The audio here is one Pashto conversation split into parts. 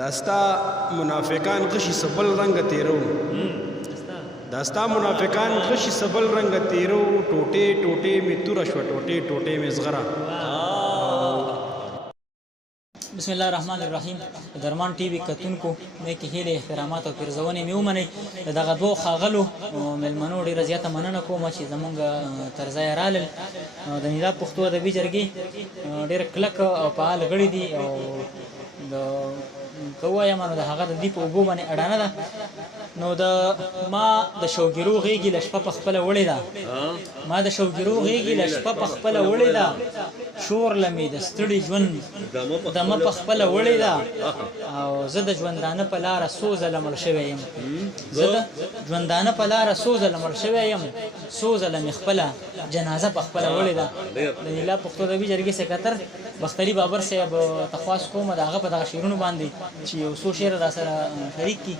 داستا منافقان غشي سبل رنگ تیرو داستا منافقان غشي سبل رنگ تیرو ټوټه ټوټه می تور شو ټوټه ټوټه می زغرا. بسم الله الرحمن الرحیم. درمان ټي وي کتونکو مې کې هیله احترامات او پرزونې مې ومنئ. دغه دوه ښاغلو مېلمنو ډېره زیاته مننه کوم چې زمونږ تر ځایه رالل. د نیلا پښتو ادبي جرګې ډېر کلک او فعال غړي دي او د که ووایم نو د هغه د دې په اوبو باندې اډانه ده. نو ما د شوګیرو غېږې له شپه په خپله وړې ده ما د شوګیرو غېږې له شپه په خپله وړې ده شور لمې د ستړي ژوند دمه په خپله وړې ده او زه د ژوندانه په لاره څو ځله مړ شوی یم زه د ژوندانه په لاره څو ځله مړ شوی یم څو ځله مې خپله جنازه په خپله وړې ده. د نیلا پښتو ادبي جرګې سکرټر بختري بابر صاحب تخواست کوم د هغه په دغه شعرونو باندې چې یو څو شعر راسره شریک کړي.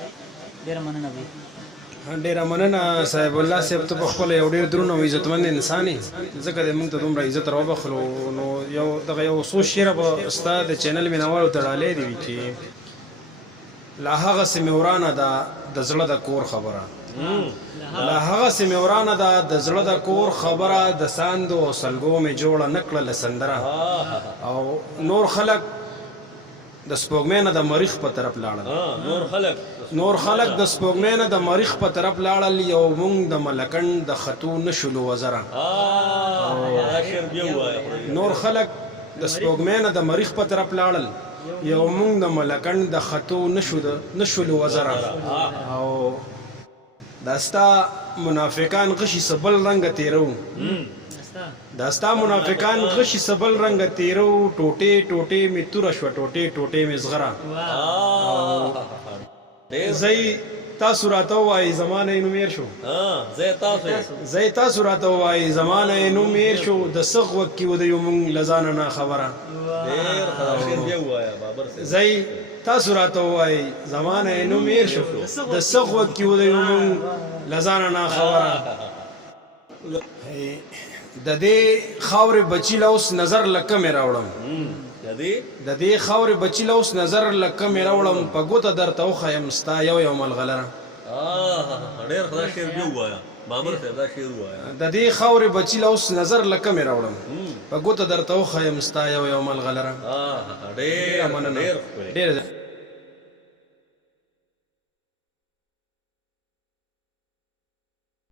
ډېره مننه وي. ډېره مننه صاحب الله صاحب، ته په خپله یو ډېر دروند او عزتمند انسان یې، ځکه د موږ ته دومره عزت راوبخلو. نو یو دغه یو څو شعره به ستا د چینل مینوالو ته ډالۍ دي چې لا هغسې مې ورانه ده د زړه د کور خبره، لا هغسې مې ورانه ده د زړه د کور خبره، د ساندو او سلګو مې جوړه نه کړله سندره. او نور خلک د سپوږمۍ نه د مریخ په طرف لاړل، نور خلک د سپوږمۍ نه د مریخ په طرف لاړل، یو مونږ د ملکنډ د خطو نه شولو وزره. نور خلک د سپوږمۍ نه د مریخ په طرف لاړل، یو مونږ د ملکنډ د خطو نه شولو وزره. او داستا منافقان غشي سبل رنگ تیرو داستا منافقان غشي سبل رنگ تیرو ټوټه ټوټه می تور شو ټوټه ټوټه می زغرا. زئی تاسو راته وای زمانه نو میر شو زئی تاسو راته وای زمانه نو میر شو د سغ وک کی ود یوم لزان نه خبره. زئی تاسو راته وای زمانه نو میر شو د سغ وک کی ود یوم لزان نه خبره. د دې خاورې بچی لوس نظر لکه مې راوړم، د دې خاورې بچی لوس نظر لکه مې راوړم، په ګوته درته وښیم ستا یو یو ملغلره. د دې خاورې بچی لوس نظر لکه مې راوړم، په ګوته درته وښیم ستا یو یو ملغلره. ډېره مننه.